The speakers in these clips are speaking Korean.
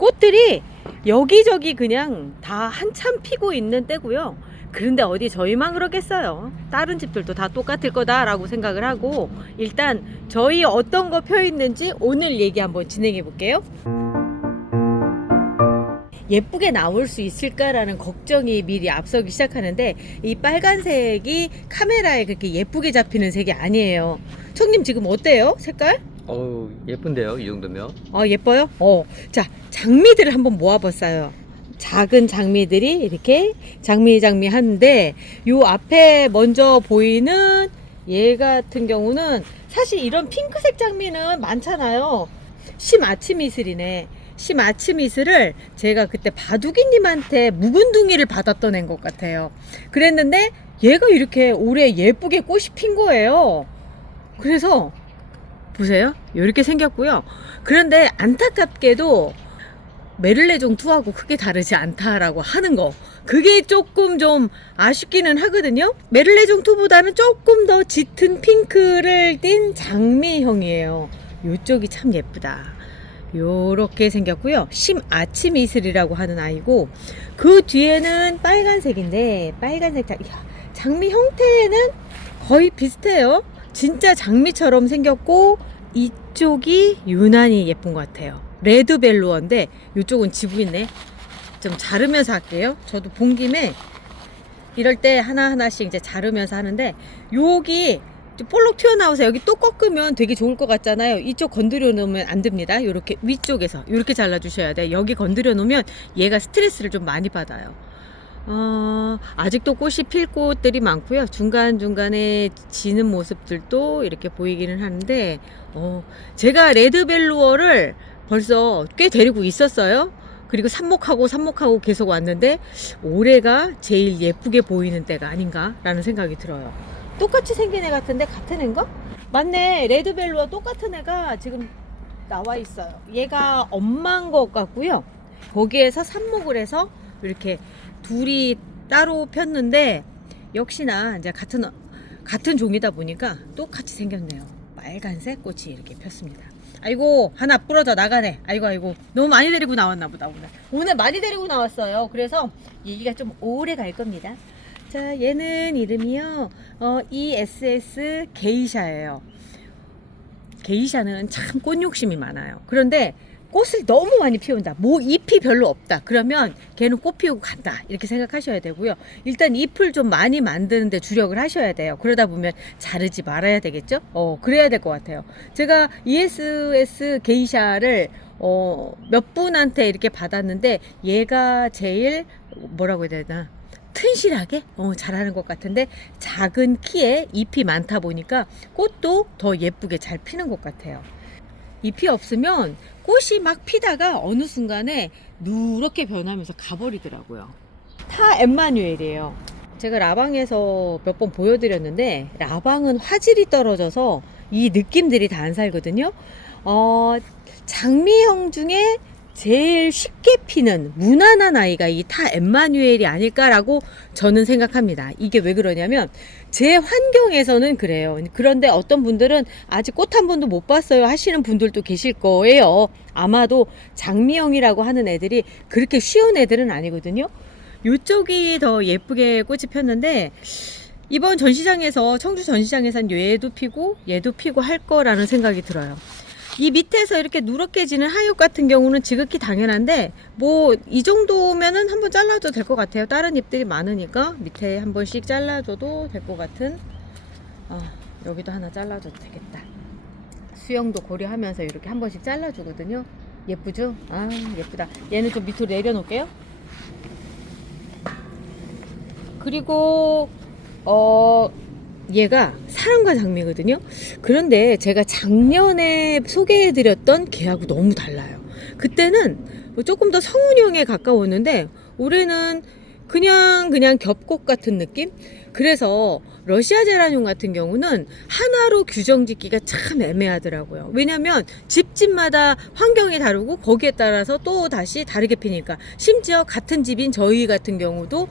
꽃들이 여기저기 그냥 다 한참 피고 있는 때고요. 그런데 어디 저희만 그러겠어요. 다른 집들도 다 똑같을 거다라고 생각을 하고, 일단 저희 어떤 거 펴 있는지 오늘 얘기 한번 진행해 볼게요. 예쁘게 나올 수 있을까라는 걱정이 미리 앞서기 시작하는데, 이 빨간색이 카메라에 그렇게 예쁘게 잡히는 색이 아니에요. 청님 지금 어때요? 색깔? 어우, 예쁜데요, 이 정도면. 예뻐요? 자, 장미들을 한번 모아봤어요. 작은 장미들이 이렇게 장미 하는데, 요 앞에 먼저 보이는 얘 같은 경우는 사실 이런 핑크색 장미는 많잖아요. 심아치미슬이네. 심아치미슬을 제가 그때 바둑이님한테 묵은둥이를 받았던 애인 것 같아요. 그랬는데 얘가 이렇게 올해 예쁘게 꽃이 핀 거예요. 그래서 보세요, 이렇게 생겼고요. 그런데 안타깝게도 메를레종 2하고 크게 다르지 않다라고 하는 거, 그게 조금 좀 아쉽기는 하거든요. 메를레종 2보다는 조금 더 짙은 핑크를 띤 장미형이에요. 이쪽이 참 예쁘다. 요렇게 생겼고요. 심아치미슬이라고 하는 아이고, 그 뒤에는 빨간색인데, 빨간색 장미 형태는 거의 비슷해요. 진짜 장미처럼 생겼고, 이쪽이 유난히 예쁜 것 같아요. 레드벨루어인데 이쪽은 지부 있네. 좀 자르면서 할게요. 저도 본 김에 이럴 때 하나하나씩 이제 자르면서 하는데, 여기 볼록 튀어나와서 여기 또 꺾으면 되게 좋을 것 같잖아요. 이쪽 건드려 놓으면 안 됩니다. 이렇게 위쪽에서 이렇게 잘라 주셔야 돼. 여기 건드려 놓으면 얘가 스트레스를 좀 많이 받아요. 아직도 꽃이 필 꽃들이 많고요. 중간중간에 지는 모습들도 이렇게 보이기는 하는데, 제가 레드벨루어를 벌써 꽤 데리고 있었어요. 그리고 삽목하고 계속 왔는데, 올해가 제일 예쁘게 보이는 때가 아닌가라는 생각이 들어요. 똑같이 생긴 애 같은데 같은 애인가? 맞네. 레드벨루어 똑같은 애가 지금 나와 있어요. 얘가 엄마인 것 같고요. 거기에서 삽목을 해서 이렇게 둘이 따로 폈는데, 역시나 이제 같은 종이다 보니까 똑같이 생겼네요. 빨간색 꽃이 이렇게 폈습니다. 아이고, 하나 부러져 나가네. 아이고, 너무 많이 데리고 나왔나 보다. 오늘 많이 데리고 나왔어요. 그래서 얘기가 좀 오래 갈 겁니다. 자, 얘는 이름이요, ESS 게이샤예요. 게이샤는 참 꽃 욕심이 많아요. 그런데 꽃을 너무 많이 피운다, 잎이 별로 없다, 그러면 걔는 꽃 피우고 간다, 이렇게 생각하셔야 되고요. 일단 잎을 좀 많이 만드는데 주력을 하셔야 돼요. 그러다 보면 자르지 말아야 되겠죠. 그래야 될 것 같아요. 제가 ESS 게이샤를 몇 분한테 이렇게 받았는데, 얘가 제일 뭐라고 해야 되나, 튼실하게 잘하는 것 같은데, 작은 키에 잎이 많다 보니까 꽃도 더 예쁘게 잘 피는 것 같아요. 잎이 없으면 꽃이 막 피다가 어느 순간에 누렇게 변하면서 가버리더라고요. 타 엠마뉴엘이에요. 제가 라방에서 몇 번 보여드렸는데, 라방은 화질이 떨어져서 이 느낌들이 다 안 살거든요. 장미형 중에 제일 쉽게 피는 무난한 아이가 이 타 엠마뉴엘이 아닐까라고 저는 생각합니다. 이게 왜 그러냐면, 제 환경에서는 그래요. 그런데 어떤 분들은 아직 꽃 한 번도 못 봤어요 하시는 분들도 계실 거예요. 아마도 장미형이라고 하는 애들이 그렇게 쉬운 애들은 아니거든요. 이쪽이 더 예쁘게 꽃이 폈는데, 이번 전시장에서, 청주 전시장에선 얘도 피고 얘도 피고 할 거라는 생각이 들어요. 이 밑에서 이렇게 누렇게 지는 하엽 같은 경우는 지극히 당연한데, 이 정도면은 한번 잘라도 될 것 같아요. 다른 잎들이 많으니까 밑에 한 번씩 잘라줘도 될 것 같은. 여기도 하나 잘라줘도 되겠다. 수영도 고려하면서 이렇게 한 번씩 잘라주거든요. 예쁘죠? 예쁘다. 얘는 좀 밑으로 내려놓을게요. 그리고 얘가 사랑과 장미거든요. 그런데 제가 작년에 소개해드렸던 걔하고 너무 달라요. 그때는 조금 더 성운형에 가까웠는데, 올해는 그냥 겹꽃 같은 느낌? 그래서 러시아 제라늄 같은 경우는 하나로 규정 짓기가 참 애매하더라고요. 왜냐면 집집마다 환경이 다르고 거기에 따라서 또 다시 다르게 피니까. 심지어 같은 집인 저희 같은 경우도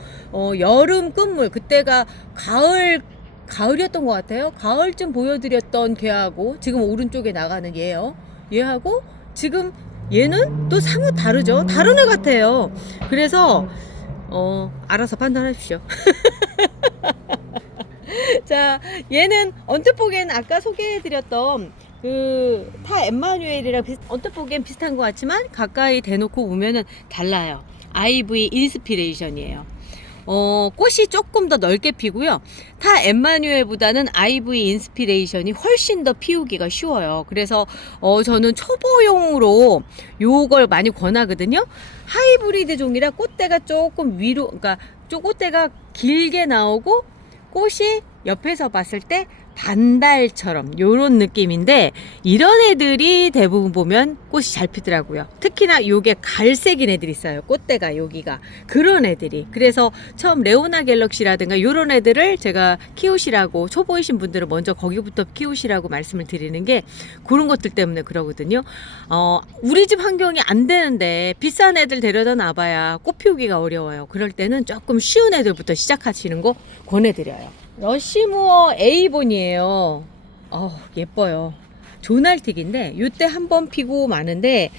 여름 끝물, 그때가 가을이었던 것 같아요. 가을쯤 보여드렸던 걔하고, 지금 오른쪽에 나가는 얘하고 지금 얘는 또 사뭇 다르죠. 다른 애 같아요. 그래서 알아서 판단하십시오. 자, 얘는 언뜻 보기엔 아까 소개해드렸던 그 타 엠마뉴엘이랑 언뜻 보기엔 비슷한 것 같지만 가까이 대놓고 보면은 달라요. IV 인스피레이션이에요. 꽃이 조금 더 넓게 피고요. 타 엠마뉴엘보다는 IV 인스피레이션이 훨씬 더 피우기가 쉬워요. 그래서 저는 초보용으로 요걸 많이 권하거든요. 하이브리드 종이라 꽃대가 조금 위로, 그러니까 꽃대가 길게 나오고 꽃이 옆에서 봤을 때 반달처럼 요런 느낌인데, 이런 애들이 대부분 보면 꽃이 잘 피더라고요. 특히나 요게 갈색인 애들이 있어요. 꽃대가 여기가 그런 애들이. 그래서 처음 레오나 갤럭시라든가 요런 애들을 제가 키우시라고, 초보이신 분들은 먼저 거기부터 키우시라고 말씀을 드리는 게 그런 것들 때문에 그러거든요. 우리 집 환경이 안 되는데 비싼 애들 데려다 놔봐야 꽃 피우기가 어려워요. 그럴 때는 조금 쉬운 애들부터 시작하시는 거 권해드려요. 러시무어 A본이에요. 예뻐요. 조날틱인데 요때 한번 피고 마는데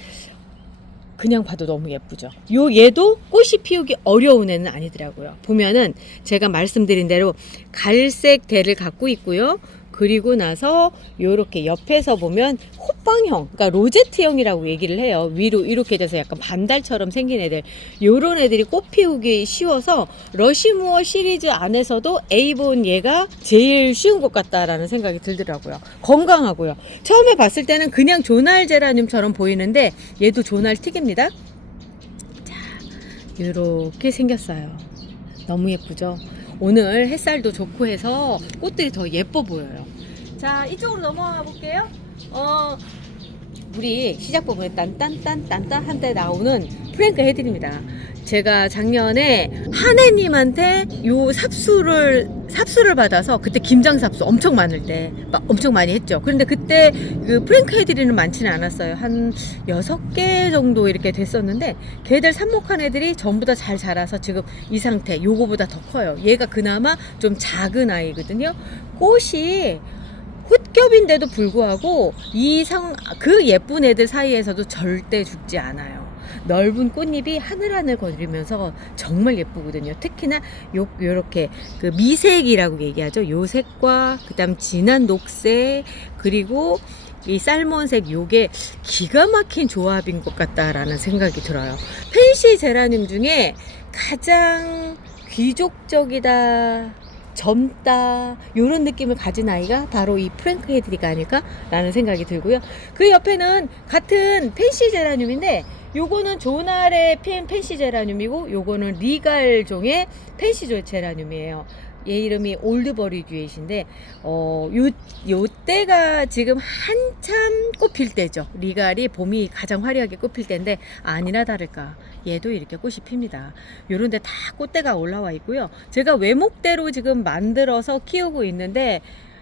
그냥 봐도 너무 예쁘죠. 얘도 꽃이 피우기 어려운 애는 아니더라고요. 보면은 제가 말씀드린 대로 갈색 대를 갖고 있고요. 그리고 나서 요렇게 옆에서 보면 호빵형, 그러니까 로제트형이라고 얘기를 해요. 위로 이렇게 돼서 약간 반달처럼 생긴 애들, 요런 애들이 꽃 피우기 쉬워서 러시무어 시리즈 안에서도 A본 얘가 제일 쉬운 것 같다라는 생각이 들더라고요. 건강하고요. 처음에 봤을 때는 그냥 조날 제라늄처럼 보이는데 얘도 조날 틱입니다. 자, 요렇게 생겼어요. 너무 예쁘죠? 오늘 햇살도 좋고 해서 꽃들이 더 예뻐 보여요. 자, 이쪽으로 넘어가 볼게요. 우리 시작 부분에 딴딴딴딴딴 한때 나오는 프랭크 헤드입니다. 제가 작년에 한혜님한테 요 삽수를 받아서, 그때 김장삽수 엄청 많을 때 엄청 많이 했죠. 그런데 그때 그 프랭크 헤드리는 많지는 않았어요. 한 6개 정도 이렇게 됐었는데 걔들 삽목한 애들이 전부 다 잘 자라서 지금 이 상태, 요거보다 더 커요. 얘가 그나마 좀 작은 아이거든요. 꽃이 훗겹인데도 불구하고 그 예쁜 애들 사이에서도 절대 죽지 않아요. 넓은 꽃잎이 하늘하늘 거리면서 정말 예쁘거든요. 특히나 요렇게 그 미색이라고 얘기하죠. 요 색과 그다음 진한 녹색, 그리고 이 살몬색, 요게 기가 막힌 조합인 것 같다라는 생각이 들어요. 펜시 제라늄 중에 가장 귀족적이다, 젊다, 요런 느낌을 가진 아이가 바로 이 프랭크 헤드리가 아닐까라는 생각이 들고요. 그 옆에는 같은 펜시 제라늄인데 요거는 조날의 펜시 제라늄이고 요거는 리갈 종의 펜시 제라늄이에요. 얘 이름이 올드버리 듀엣인데 요 때가 지금 한참 꽃필 때죠. 리갈이 봄이 가장 화려하게 꽃필 때인데 아니나 다를까 얘도 이렇게 꽃이 핍니다. 요런데 다 꽃대가 올라와 있고요. 제가 외목대로 지금 만들어서 키우고 있는데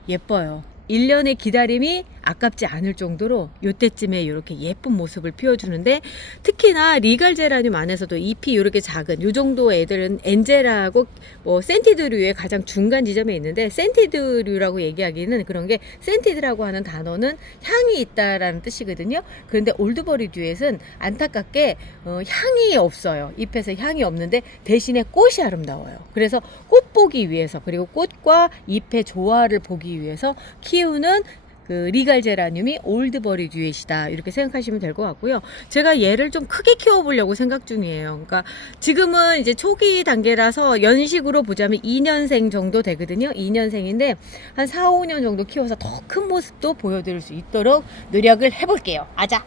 예뻐요. 1년의 기다림이 아깝지 않을 정도로 요때쯤에 이렇게 예쁜 모습을 피워주는데, 특히나 리갈 제라늄 안에서도 잎이 이렇게 작은 요 정도 애들은 엔젤하고 뭐 센티드류의 가장 중간 지점에 있는데, 센티드류라고 얘기하기는 그런 게, 센티드라고 하는 단어는 향이 있다라는 뜻이거든요. 그런데 올드버리 듀엣은 안타깝게 향이 없어요. 잎에서 향이 없는데 대신에 꽃이 아름다워요. 그래서 꽃 보기 위해서, 그리고 꽃과 잎의 조화를 보기 위해서 키우는 그 리갈 제라늄이 올드버리 듀엣이다, 이렇게 생각하시면 될 것 같고요. 제가 얘를 좀 크게 키워보려고 생각 중이에요. 그러니까 지금은 이제 초기 단계라서 연식으로 보자면 2년생 정도 되거든요. 2년생인데 한 4, 5년 정도 키워서 더 큰 모습도 보여드릴 수 있도록 노력을 해볼게요. 아자.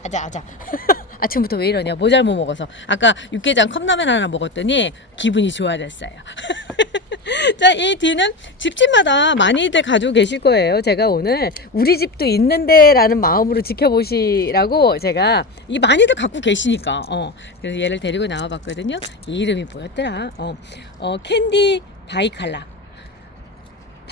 아침부터 왜 이러냐, 뭐 잘못 먹어서. 아까 육개장 컵라면 하나 먹었더니 기분이 좋아졌어요. 자, 이 뒤는 집집마다 많이들 가지고 계실 거예요. 제가 오늘 우리 집도 있는데 라는 마음으로 지켜보시라고 제가 이 많이들 갖고 계시니까 그래서 얘를 데리고 나와 봤거든요. 이 이름이 뭐였더라? 캔디 바이칼라.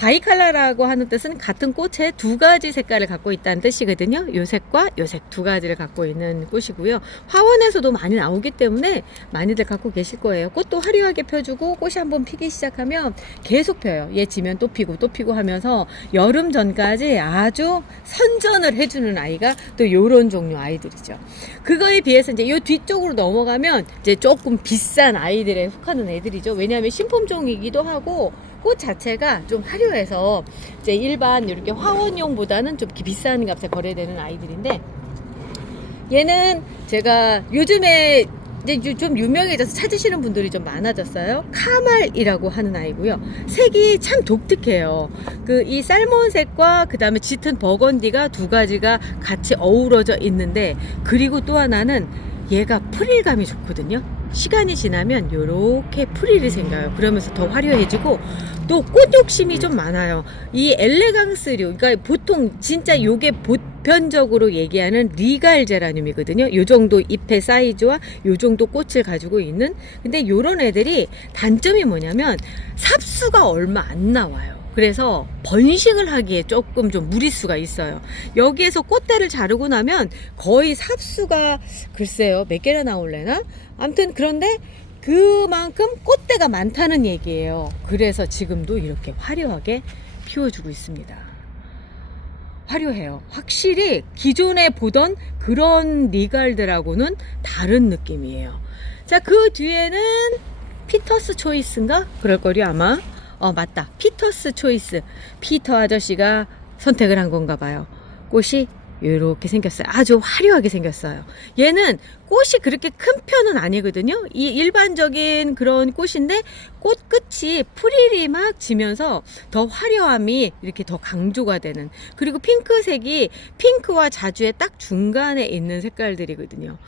바이칼라라고 하는 뜻은 같은 꽃에 두 가지 색깔을 갖고 있다는 뜻이거든요. 요 색과 요 색 두 가지를 갖고 있는 꽃이고요. 화원에서도 많이 나오기 때문에 많이들 갖고 계실 거예요. 꽃도 화려하게 펴주고 꽃이 한번 피기 시작하면 계속 펴요. 얘 지면 또 피고 하면서 여름 전까지 아주 선전을 해주는 아이가 또 요런 종류 아이들이죠. 그거에 비해서 이제 요 뒤쪽으로 넘어가면 이제 조금 비싼 아이들에 속하는 애들이죠. 왜냐하면 신품종이기도 하고 꽃 자체가 좀 화려해서 이제 일반 이렇게 화원용보다는 좀 비싼 값에 거래되는 아이들인데, 얘는 제가 요즘에 이제 좀 유명해져서 찾으시는 분들이 좀 많아졌어요. 카말이라고 하는 아이고요. 색이 참 독특해요. 그 이 살몬색과 그 다음에 짙은 버건디가 두 가지가 같이 어우러져 있는데, 그리고 또 하나는 얘가 프릴감이 좋거든요. 시간이 지나면 요렇게 프릴이 생겨요. 그러면서 더 화려해지고 또 꽃 욕심이 좀 많아요. 이 엘레강스류, 그러니까 보통 진짜 요게 보편적으로 얘기하는 리갈 제라늄이거든요. 요 정도 잎의 사이즈와 요 정도 꽃을 가지고 있는. 근데 요런 애들이 단점이 뭐냐면 삽수가 얼마 안 나와요. 그래서 번식을 하기에 조금 좀 무리수가 있어요. 여기에서 꽃대를 자르고 나면 거의 삽수가 글쎄요 몇 개나 나올래나? 아무튼 그런데 그만큼 꽃대가 많다는 얘기예요. 그래서 지금도 이렇게 화려하게 피워주고 있습니다. 화려해요. 확실히 기존에 보던 그런 리갈들하고는 다른 느낌이에요. 자, 그 뒤에는 피터스 초이스인가? 그럴걸요 아마. 맞다. 피터스 초이스. 피터 아저씨가 선택을 한 건가 봐요. 꽃이 이렇게 생겼어요. 아주 화려하게 생겼어요. 얘는 꽃이 그렇게 큰 편은 아니거든요. 이 일반적인 그런 꽃인데 꽃 끝이 프릴이 막 지면서 더 화려함이 이렇게 더 강조가 되는, 그리고 핑크색이 핑크와 자주의 딱 중간에 있는 색깔들이거든요.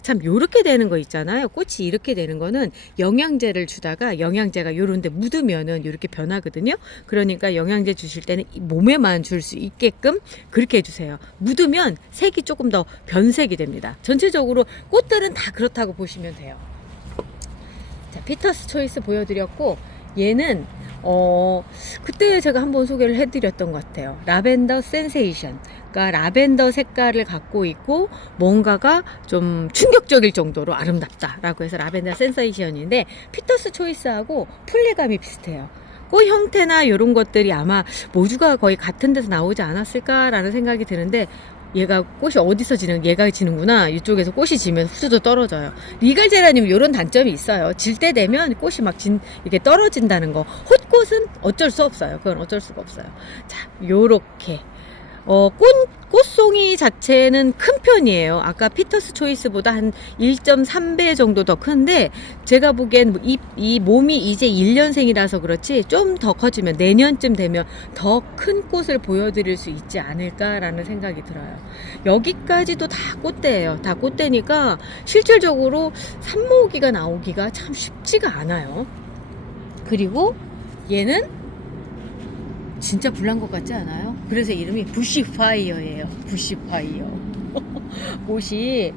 참 요렇게 되는 거 있잖아요. 꽃이 이렇게 되는 거는 영양제를 주다가 영양제가 요런데 묻으면은 이렇게 변하거든요. 그러니까 영양제 주실 때는 몸에만 줄 수 있게끔 그렇게 해주세요. 묻으면 색이 조금 더 변색이 됩니다. 전체적으로 꽃들은 다 그렇다고 보시면 돼요. 자, 피터스 초이스 보여드렸고, 얘는 그때 제가 한번 소개를 해드렸던 것 같아요. 라벤더 센세이션. 그러니까 라벤더 색깔을 갖고 있고 뭔가가 좀 충격적일 정도로 아름답다라고 해서 라벤더 센세이션인데, 피터스 초이스하고 풀리감이 비슷해요. 꽃 형태나 이런 것들이 아마 모주가 거의 같은 데서 나오지 않았을까라는 생각이 드는데, 얘가 꽃이 어디서 지는, 얘가 지는구나. 이쪽에서 꽃이 지면 후두도 떨어져요. 리갈 제라늄 이런 단점이 있어요. 질 때 되면 꽃이 막 이렇게 떨어진다는 거. 헛꽃은 어쩔 수 없어요. 그건 어쩔 수가 없어요. 자, 요렇게 꽃송이 자체는 큰 편이에요. 아까 피터스 초이스보다 한 1.3배 정도 더 큰데, 제가 보기엔 이 몸이 이제 1년생이라서 그렇지 좀 더 커지면 내년쯤 되면 더 큰 꽃을 보여드릴 수 있지 않을까라는 생각이 들어요. 여기까지도 다 꽃대예요. 다 꽃대니까 실질적으로 산모기가 나오기가 참 쉽지가 않아요. 그리고 얘는 진짜 불난 것 같지 않아요? 그래서 이름이 부시파이어예요. 부시파이어. 옷이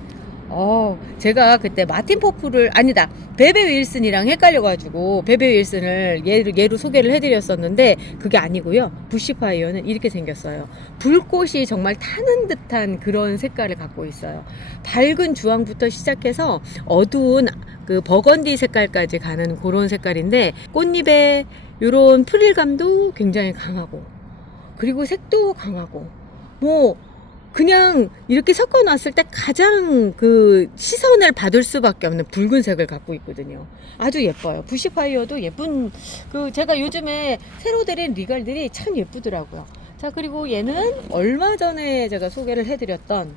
제가 그때 마틴 포프를, 아니다, 베베 윌슨이랑 헷갈려가지고 베베 윌슨을 얘로 소개를 해드렸었는데 그게 아니고요. 부시파이어는 이렇게 생겼어요. 불꽃이 정말 타는 듯한 그런 색깔을 갖고 있어요. 밝은 주황부터 시작해서 어두운 그 버건디 색깔까지 가는 그런 색깔인데, 꽃잎에 요런 프릴감도 굉장히 강하고, 그리고 색도 강하고, 그냥 이렇게 섞어 놨을 때 가장 그 시선을 받을 수밖에 없는 붉은색을 갖고 있거든요. 아주 예뻐요. 부시파이어도 예쁜, 제가 요즘에 새로 들인 리갈들이 참 예쁘더라고요. 자, 그리고 얘는 얼마 전에 제가 소개를 해드렸던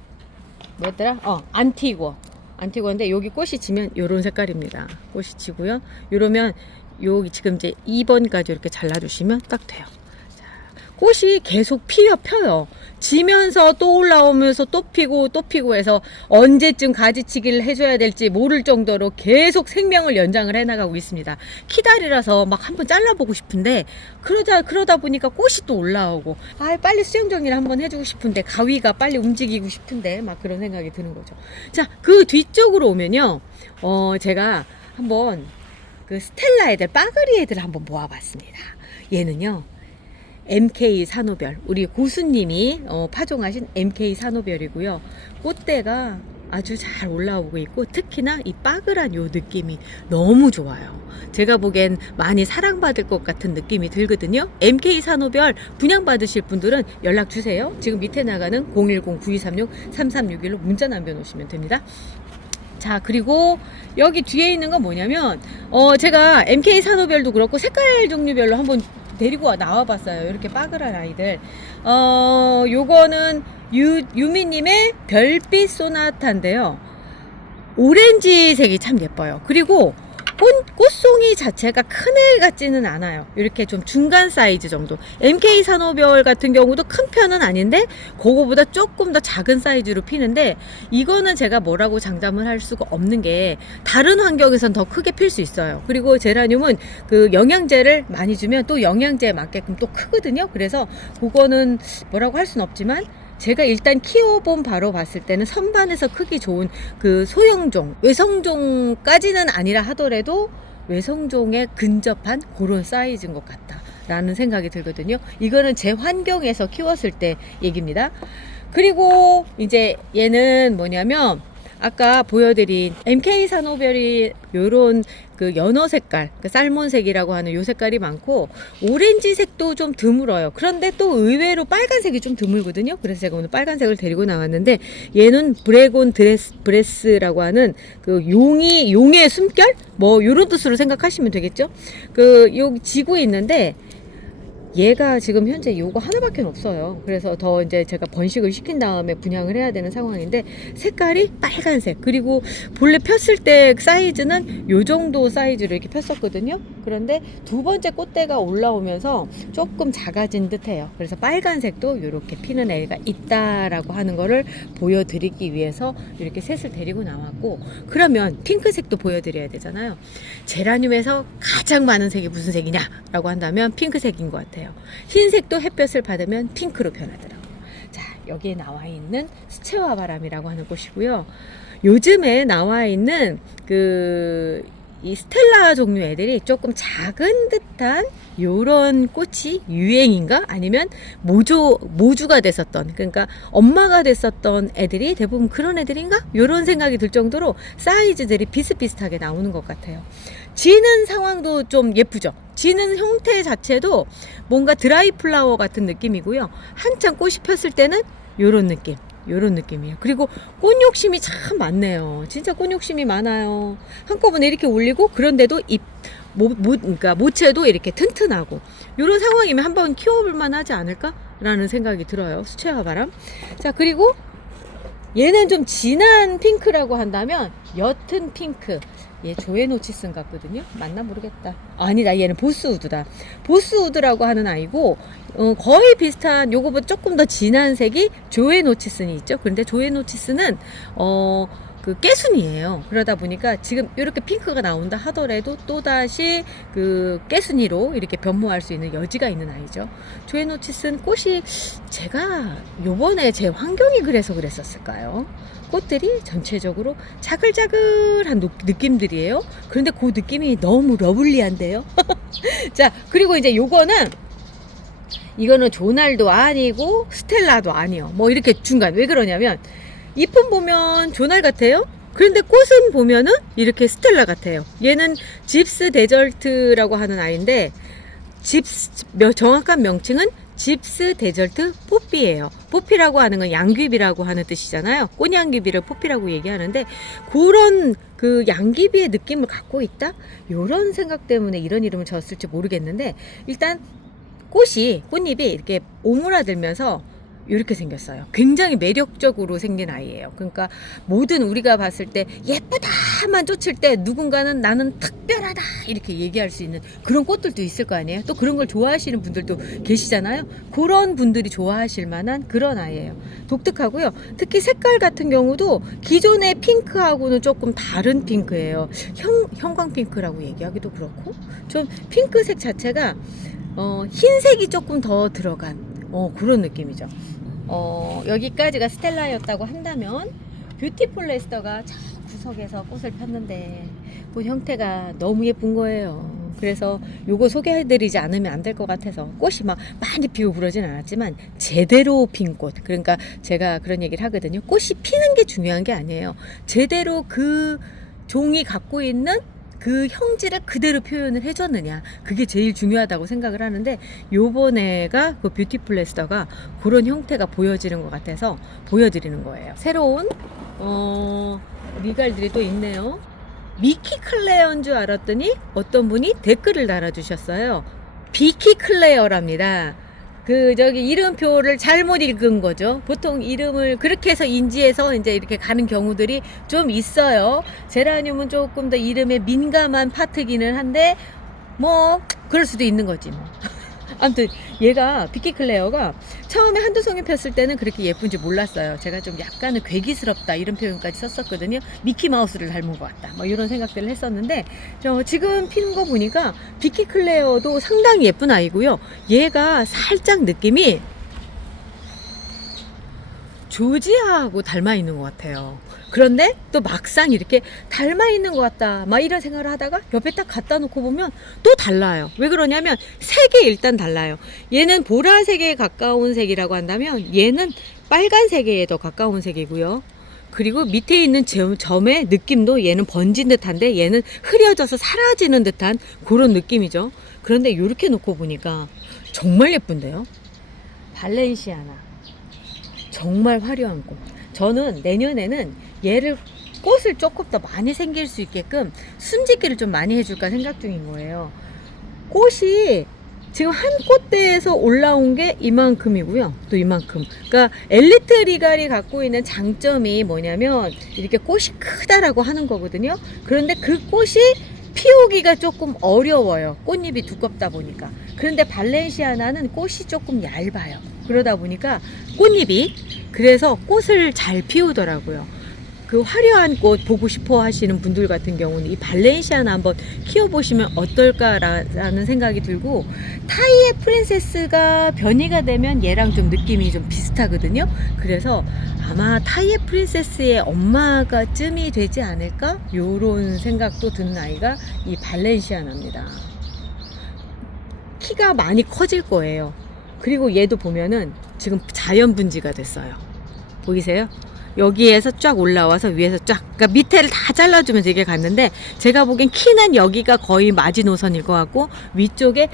뭐였더라? 안티고인데 여기 꽃이 지면 요런 색깔입니다. 꽃이 지고요. 요러면 여기 지금 이제 2번까지 이렇게 잘라주시면 딱 돼요. 자, 꽃이 계속 펴요. 지면서 또 올라오면서 또 피고 해서 언제쯤 가지치기를 해줘야 될지 모를 정도로 계속 생명을 연장을 해나가고 있습니다. 키다리라서 막 한번 잘라보고 싶은데, 그러다 보니까 꽃이 또 올라오고, 빨리 수영 정리를 한번 해주고 싶은데, 가위가 빨리 움직이고 싶은데, 막 그런 생각이 드는 거죠. 자, 그 뒤쪽으로 오면요, 제가 한번 그 스텔라 애들, 빠그리 애들 한번 모아봤습니다. 얘는요, MK 산호별, 우리 고수님이 파종하신 MK 산호별이고요. 꽃대가 아주 잘 올라오고 있고 특히나 이 빠글한 요 느낌이 너무 좋아요. 제가 보기엔 많이 사랑받을 것 같은 느낌이 들거든요. MK 산호별 분양받으실 분들은 연락 주세요. 지금 밑에 나가는 010-9236-3361로 문자 남겨놓으시면 됩니다. 자, 그리고 여기 뒤에 있는 건 뭐냐면 제가 MK 산호별도 그렇고 색깔 종류별로 한번 데리고 나와봤어요. 이렇게 빠글한 아이들. 요거는 유미님의 별빛 소나타인데요. 오렌지색이 참 예뻐요. 그리고 꽃송이 자체가 큰 애 같지는 않아요. 이렇게 좀 중간 사이즈 정도. MK 산호별 같은 경우도 큰 편은 아닌데 그거보다 조금 더 작은 사이즈로 피는데 이거는 제가 뭐라고 장담을 할 수가 없는 게 다른 환경에선 더 크게 필 수 있어요. 그리고 제라늄은 그 영양제를 많이 주면 또 영양제에 맞게끔 또 크거든요. 그래서 그거는 뭐라고 할 수는 없지만 제가 일단 키워본 바로 봤을 때는 선반에서 크기 좋은 그 소형종, 외성종까지는 아니라 하더라도 외성종에 근접한 그런 사이즈인 것 같다 라는 생각이 들거든요. 이거는 제 환경에서 키웠을 때 얘기입니다. 그리고 이제 얘는 뭐냐면 아까 보여드린 MK 산호별이 요런 그 연어 색깔, 그 살몬색이라고 하는 요 색깔이 많고 오렌지색도 좀 드물어요. 그런데 또 의외로 빨간색이 좀 드물거든요. 그래서 제가 오늘 빨간색을 데리고 나왔는데 얘는 브레곤 브레스라고 하는 그 용의 숨결? 뭐 요런 뜻으로 생각하시면 되겠죠. 그 요 지구에 있는데 얘가 지금 현재 요거 하나밖에 없어요. 그래서 더 이제 제가 번식을 시킨 다음에 분양을 해야 되는 상황인데 색깔이 빨간색, 그리고 본래 폈을 때 사이즈는 요 정도 사이즈로 이렇게 폈었거든요. 그런데 두 번째 꽃대가 올라오면서 조금 작아진 듯해요. 그래서 빨간색도 이렇게 피는 애가 있다라고 하는 거를 보여드리기 위해서 이렇게 셋을 데리고 나왔고, 그러면 핑크색도 보여드려야 되잖아요. 제라늄에서 가장 많은 색이 무슨 색이냐라고 한다면 핑크색인 것 같아요. 흰색도 햇볕을 받으면 핑크로 변하더라고요. 자, 여기에 나와 있는 수채화 바람이라고 하는 꽃이고요. 요즘에 나와 있는 이 스텔라 종류 애들이 조금 작은 듯한 요런 꽃이 유행인가? 아니면 모주가 됐었던, 그러니까 엄마가 됐었던 애들이 대부분 그런 애들인가? 요런 생각이 들 정도로 사이즈들이 비슷비슷하게 나오는 것 같아요. 지는 상황도 좀 예쁘죠? 지는 형태 자체도 뭔가 드라이 플라워 같은 느낌이고요. 한창 꽃이 폈을 때는 요런 느낌이에요. 그리고 꽃 욕심이 참 많네요. 진짜 꽃 욕심이 많아요. 한꺼번에 이렇게 올리고, 그런데도 그러니까 모체도 이렇게 튼튼하고, 이런 상황이면 한번 키워볼만 하지 않을까라는 생각이 들어요. 수채화 바람. 자, 그리고 얘는 좀 진한 핑크라고 한다면 옅은 핑크. 얘 조에노치슨 같거든요. 맞나 모르겠다. 아니다, 얘는 보스우드다. 보스우드라고 하는 아이고 거의 비슷한, 요거보다 조금 더 진한 색이 조에노치슨이 있죠. 그런데 조에노치슨은 그 깨순이에요. 그러다 보니까 지금 이렇게 핑크가 나온다 하더라도 또다시 그 깨순이로 이렇게 변모할 수 있는 여지가 있는 아이죠. 조에노치슨 꽃이 제가 요번에 제 환경이 그래서 그랬었을까요? 꽃들이 전체적으로 자글자글한 느낌들이에요. 그런데 그 느낌이 너무 러블리한데요. 자, 그리고 이제 이거는 조날도 아니고 스텔라도 아니요. 뭐 이렇게 중간. 왜 그러냐면 잎은 보면 조날 같아요. 그런데 꽃은 보면은 이렇게 스텔라 같아요. 얘는 집스 데절트라고 하는 아이인데 정확한 명칭은 집스 데절트 포피예요. 포피라고 하는 건 양귀비라고 하는 뜻이잖아요. 꽃양귀비를 포피라고 얘기하는데 그런 그 양귀비의 느낌을 갖고 있다? 이런 생각 때문에 이런 이름을 지었을지 모르겠는데, 일단 꽃잎이 이렇게 오므라들면서 이렇게 생겼어요. 굉장히 매력적으로 생긴 아이예요. 그러니까 모든 우리가 봤을 때 예쁘다만 쫓을 때 누군가는 나는 특별하다 이렇게 얘기할 수 있는 그런 꽃들도 있을 거 아니에요. 또 그런 걸 좋아하시는 분들도 계시잖아요. 그런 분들이 좋아하실 만한 그런 아이예요. 독특하고요. 특히 색깔 같은 경우도 기존의 핑크하고는 조금 다른 핑크예요. 형광핑크라고 얘기하기도 그렇고, 좀 핑크색 자체가 흰색이 조금 더 들어간 그런 느낌이죠. 여기까지가 스텔라였다고 한다면 뷰티풀 레스터가 저 구석에서 꽃을 폈는데 그 형태가 너무 예쁜 거예요. 그래서 요거 소개해드리지 않으면 안 될 것 같아서 꽃이 막 많이 피고 그러진 않았지만 제대로 핀 꽃. 그러니까 제가 그런 얘기를 하거든요. 꽃이 피는 게 중요한 게 아니에요. 제대로 그 종이 갖고 있는 그 형질을 그대로 표현을 해줬느냐, 그게 제일 중요하다고 생각을 하는데, 요번에가 그 뷰티플래스터가 그런 형태가 보여지는 것 같아서 보여드리는 거예요. 새로운 리갈들이 또 있네요. 미키 클레어인 줄 알았더니 어떤 분이 댓글을 달아주셨어요. 비키 클레어랍니다. 이름표를 잘못 읽은 거죠. 보통 이름을 그렇게 해서 인지해서 이제 이렇게 가는 경우들이 좀 있어요. 제라늄은 조금 더 이름에 민감한 파트기는 한데, 뭐, 그럴 수도 있는 거지, 뭐. 아무튼, 얘가, 비키 클레어가 처음에 한두 송이 폈을 때는 그렇게 예쁜지 몰랐어요. 제가 좀 약간은 괴기스럽다, 이런 표현까지 썼었거든요. 미키마우스를 닮은 것 같다, 뭐 이런 생각들을 했었는데, 지금 피는 거 보니까 비키 클레어도 상당히 예쁜 아이고요. 얘가 살짝 느낌이 조지아하고 닮아 있는 것 같아요. 그런데 또 막상 이렇게 닮아 있는 것 같다, 막 이런 생각을 하다가 옆에 딱 갖다 놓고 보면 또 달라요. 왜 그러냐면 색이 일단 달라요. 얘는 보라색에 가까운 색이라고 한다면 얘는 빨간색에 더 가까운 색이고요. 그리고 밑에 있는 점의 느낌도 얘는 번진 듯한데 얘는 흐려져서 사라지는 듯한 그런 느낌이죠. 그런데 이렇게 놓고 보니까 정말 예쁜데요. 발렌시아나 정말 화려한 꽃. 저는 내년에는 얘를 꽃을 조금 더 많이 생길 수 있게끔 순짓기를 좀 많이 해줄까 생각 중인 거예요. 꽃이 지금 한 꽃대에서 올라온 게 이만큼이고요. 또 이만큼. 그러니까 엘리트 리갈이 갖고 있는 장점이 뭐냐면 이렇게 꽃이 크다라고 하는 거거든요. 그런데 그 꽃이 피우기가 조금 어려워요. 꽃잎이 두껍다 보니까. 그런데 발렌시아나는 꽃이 조금 얇아요. 그러다 보니까 꽃잎이, 그래서 꽃을 잘 피우더라고요. 그 화려한 꽃 보고 싶어 하시는 분들 같은 경우는 이 발렌시아나 한번 키워보시면 어떨까라는 생각이 들고, 타이의 프린세스가 변이가 되면 얘랑 좀 느낌이 좀 비슷하거든요. 그래서 아마 타이의 프린세스의 엄마가 쯤이 되지 않을까? 요런 생각도 드는 아이가 이 발렌시아나입니다. 키가 많이 커질 거예요. 그리고 얘도 보면은 지금 자연 분지가 됐어요. 보이세요? 여기에서 쫙 올라와서 위에서 쫙, 그러니까 밑에를 다 잘라주면서 이게 갔는데, 제가 보기엔 키는 여기가 거의 마지노선일 것 같고, 위쪽에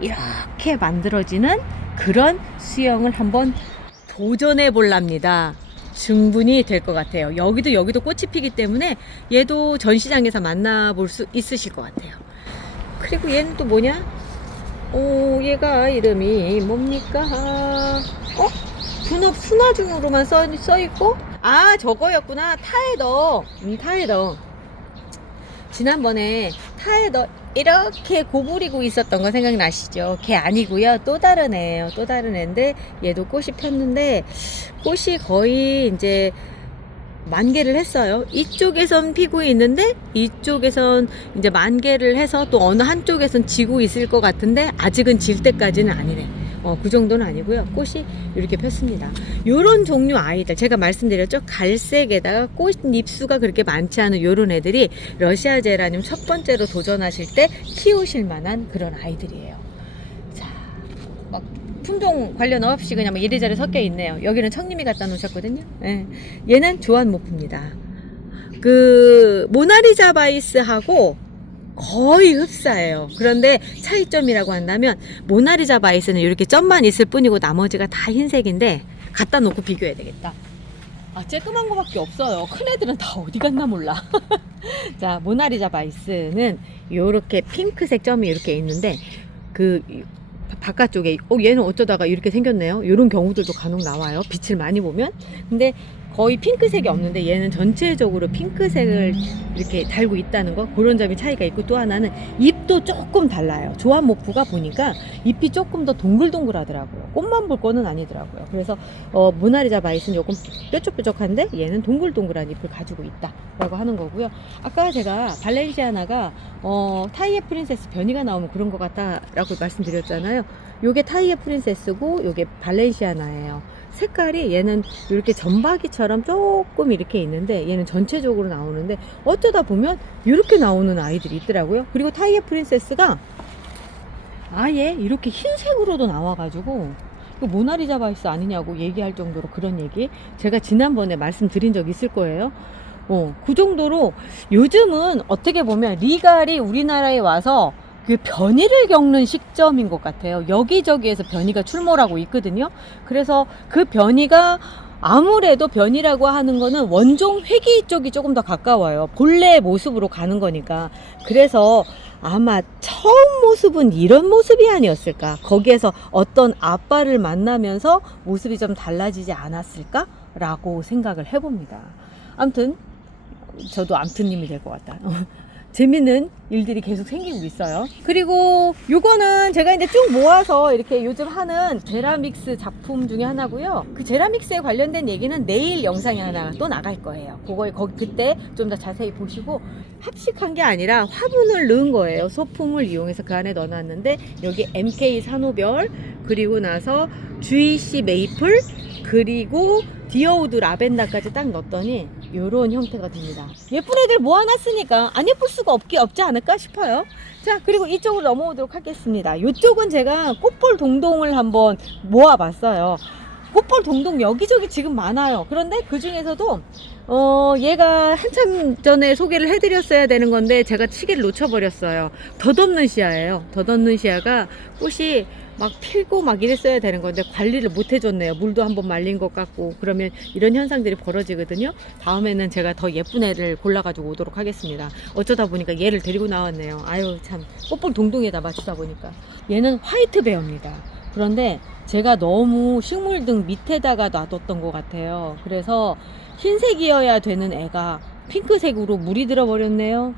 이렇게 만들어지는 그런 수영을 한번 도전해 볼랍니다. 충분히 될 것 같아요. 여기도 꽃이 피기 때문에 얘도 전시장에서 만나볼 수 있으실 것 같아요. 그리고 얘는 또 뭐냐? 얘가 이름이 뭡니까? 분업 순화중으로만 써있고, 저거였구나. 타에더. 타에더. 지난번에 타에더 이렇게 고부리고 있었던 거 생각나시죠? 걔 아니고요. 또 다른 애예요. 또 다른 애인데 얘도 꽃이 폈는데 꽃이 거의 이제 만개를 했어요. 이쪽에선 피고 있는데 이쪽에선 이제 만개를 해서 또 어느 한쪽에선 지고 있을 것 같은데 아직은 질 때까지는 아니네. 그 정도는 아니고요. 꽃이 이렇게 폈습니다. 요런 종류 아이들, 제가 말씀드렸죠? 갈색에다가 꽃잎수가 그렇게 많지 않은 요런 애들이 러시아 제라늄 첫 번째로 도전하실 때 키우실 만한 그런 아이들이에요. 자, 막 품종 관련 없이 그냥 이리저리 섞여 있네요. 여기는 청님이 갖다 놓으셨거든요. 네. 얘는 조한모프입니다. 그 모나리자 바이스하고 거의 흡사해요. 그런데 차이점이라고 한다면 모나리자 바이스는 이렇게 점만 있을 뿐이고 나머지가 다 흰색인데, 갖다 놓고 비교해야 되겠다. 쬐끄만 거밖에 없어요. 큰 애들은 다 어디 갔나 몰라. 자, 모나리자 바이스는 이렇게 핑크색 점이 이렇게 있는데 그 바깥쪽에 얘는 어쩌다가 이렇게 생겼네요. 이런 경우들도 간혹 나와요. 빛을 많이 보면. 근데 거의 핑크색이 없는데 얘는 전체적으로 핑크색을 이렇게 달고 있다는 거, 그런 점이 차이가 있고, 또 하나는 잎도 조금 달라요. 조한모프가 보니까 잎이 조금 더 동글동글하더라고요. 꽃만 볼 거는 아니더라고요. 그래서 모나리자 바이스는 조금 뾰족뾰족한데 얘는 동글동글한 잎을 가지고 있다라고 하는 거고요. 아까 제가 발렌시아나가 타이의 프린세스 변이가 나오면 그런 것 같다라고 말씀드렸잖아요. 요게 타이의 프린세스고 요게 발렌시아나예요. 색깔이 얘는 이렇게 점박이처럼 조금 이렇게 있는데 얘는 전체적으로 나오는데 어쩌다 보면 이렇게 나오는 아이들이 있더라고요. 그리고 타이어 프린세스가 아예 이렇게 흰색으로도 나와가지고 이거 모나리자 바이스 아니냐고 얘기할 정도로 그런 얘기 제가 지난번에 말씀드린 적 있을 거예요. 그 정도로 요즘은 어떻게 보면 리갈이 우리나라에 와서 그 변이를 겪는 시점인 것 같아요. 여기저기에서 변이가 출몰하고 있거든요. 그래서 그 변이가 아무래도 변이라고 하는 거는 원종 회귀 쪽이 조금 더 가까워요. 본래의 모습으로 가는 거니까. 그래서 아마 처음 모습은 이런 모습이 아니었을까. 거기에서 어떤 아빠를 만나면서 모습이 좀 달라지지 않았을까? 라고 생각을 해봅니다. 아무튼 저도 암튼님이 될 것 같다. 재밌는 일들이 계속 생기고 있어요. 그리고 요거는 제가 이제 쭉 모아서 이렇게 요즘 하는 제라믹스 작품 중에 하나고요. 그 제라믹스에 관련된 얘기는 내일 영상이 하나 또 나갈 거예요. 그때 좀 더 자세히 보시고 합식한 게 아니라 화분을 넣은 거예요. 소품을 이용해서 그 안에 넣어놨는데 여기 MK 산호별 그리고 나서 GC 메이플 그리고 디어우드 라벤더까지 딱 넣었더니 요런 형태가 됩니다. 예쁜 애들 모아놨으니까 안 예쁠 수가 없지 않을까 싶어요. 자, 그리고 이쪽으로 넘어오도록 하겠습니다. 이쪽은 제가 꽃볼 동동을 한번 모아봤어요. 꽃볼 동동 여기저기 지금 많아요. 그런데 그 중에서도 얘가 한참 전에 소개를 해드렸어야 되는 건데 제가 시기를 놓쳐버렸어요. 덧없는 시야예요. 덧없는 시야가 꽃이 막 필고 막 이랬어야 되는 건데 관리를 못 해줬네요. 물도 한번 말린 것 같고 그러면 이런 현상들이 벌어지거든요. 다음에는 제가 더 예쁜 애를 골라가지고 오도록 하겠습니다. 어쩌다 보니까 얘를 데리고 나왔네요. 아유 참 꽃볼 동동에다 맞추다 보니까 얘는 화이트 베어입니다. 그런데 제가 너무 식물등 밑에다가 놔뒀던 것 같아요. 그래서 흰색이어야 되는 애가 핑크색으로 물이 들어버렸네요.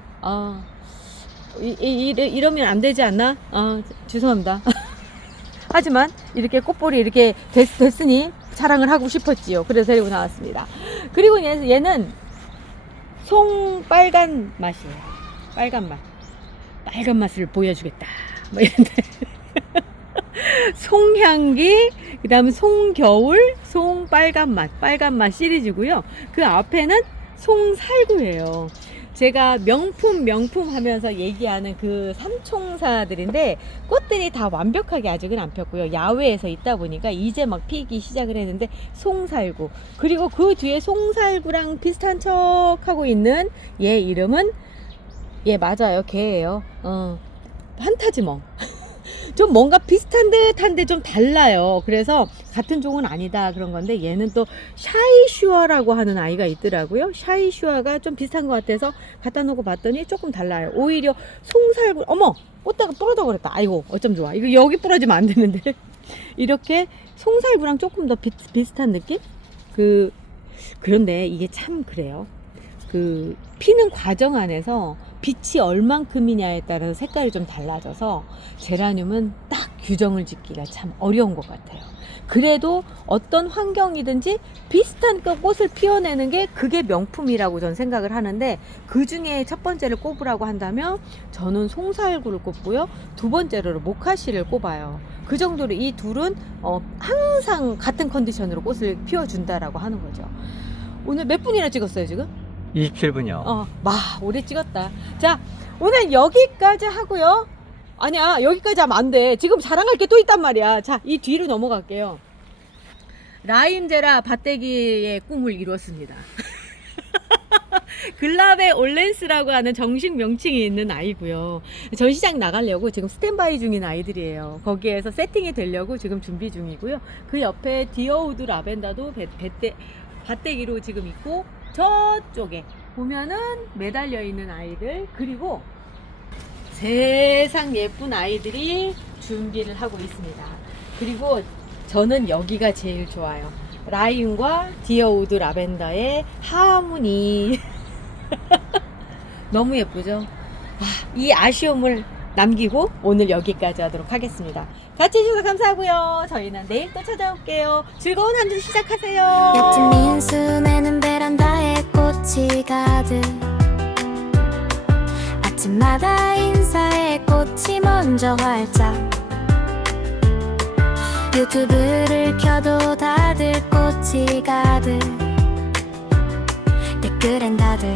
이러면 안 되지 않나? 죄송합니다. 하지만 이렇게 꽃볼이 이렇게 됐으니 자랑을 하고 싶었지요. 그래서 데리고 나왔습니다. 그리고 얘는 송빨간 맛이에요. 빨간 맛. 빨간 맛을 보여주겠다. 뭐 이런데. 송향기, 그 다음에 송겨울, 송빨간 맛 시리즈고요. 그 앞에는 송살구예요. 제가 명품 하면서 얘기하는 그 삼총사들인데 꽃들이 다 완벽하게 아직은 안 폈고요. 야외에서 있다 보니까 이제 막 피기 시작을 했는데 송살구 그리고 그 뒤에 송살구랑 비슷한 척 하고 있는 얘 이름은 맞아요. 걔예요. 판타지멍. 좀 뭔가 비슷한 듯한데 좀 달라요. 그래서 같은 종은 아니다 그런 건데 얘는 또 샤이슈아라고 하는 아이가 있더라고요. 샤이슈아가 좀 비슷한 것 같아서 갖다 놓고 봤더니 조금 달라요. 오히려 송살구 어머 꽃다가 부러져 버렸다. 아이고 어쩜 좋아. 이거 여기 부러지면 안 되는데 이렇게 송살구랑 조금 더 비슷한 느낌? 그런데 이게 참 그래요. 그 피는 과정 안에서 빛이 얼만큼이냐에 따라서 색깔이 좀 달라져서 제라늄은 딱 규정을 짓기가 참 어려운 것 같아요. 그래도 어떤 환경이든지 비슷한 꽃을 피워내는 게 그게 명품이라고 저는 생각을 하는데 그 중에 첫 번째를 꼽으라고 한다면 저는 송살구를 꼽고요. 두 번째로 모카시를 꼽아요. 그 정도로 이 둘은 항상 같은 컨디션으로 꽃을 피워준다라고 하는 거죠. 오늘 몇 분이나 찍었어요 지금? 27분이요. 오래 찍었다. 자, 오늘 여기까지 하고요. 아니야, 여기까지 하면 안 돼. 지금 자랑할 게 또 있단 말이야. 자, 이 뒤로 넘어갈게요. 라임제라 밭대기의 꿈을 이뤘습니다. 글라베 올렌스라고 하는 정식 명칭이 있는 아이고요. 전시장 나가려고 지금 스탠바이 중인 아이들이에요. 거기에서 세팅이 되려고 지금 준비 중이고요. 그 옆에 디어우드 라벤더도 밭대기로 지금 있고 저쪽에 보면은 매달려 있는 아이들 그리고 세상 예쁜 아이들이 준비를 하고 있습니다. 그리고 저는 여기가 제일 좋아요. 라임과 디어우드 라벤더의 하모니 너무 예쁘죠? 이 아쉬움을 남기고 오늘 여기까지 하도록 하겠습니다. 같이 해주셔서 감사하고요. 저희는 내일 또 찾아올게요. 즐거운 한 주 시작하세요. 옆집 민수매는 베란다에 꽃이 가득 아침마다 인사해 꽃이 먼저 활짝 유튜브를 켜도 다들 꽃이 가득 댓글엔 다들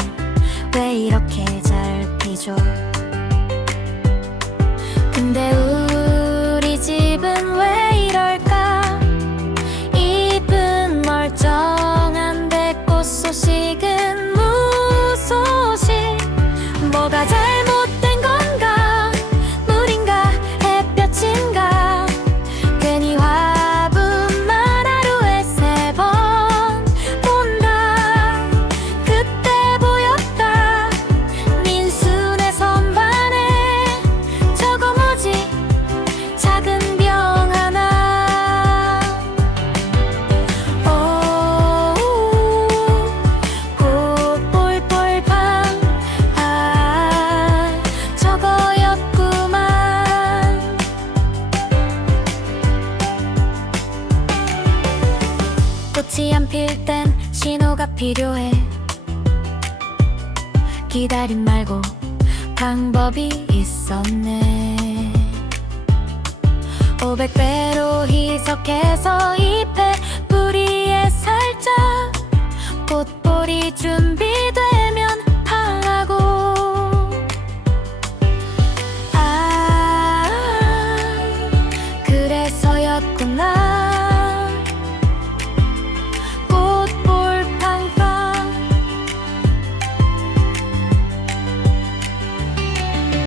왜 이렇게 잘 피죠. 근데 우리 집은 왜 이럴까. 잎은 멀쩡한데 꽃 소식은 무소식. 뭐가 잘못된 건가. 물인가 햇볕인가. 괜히 화분만 하루에 3번 본다. 그때 보였다 민수네 선반에. 저거 뭐지 작은 병 하나. 꽃 폴폴팡. 아 저거였구만. 꽃이 안 필 땐 신호가 필요해. 기다림 말고 방법이 있었네. 500배로 희석해서 잎에 뿌리에 살짝 꽃볼이 준비돼.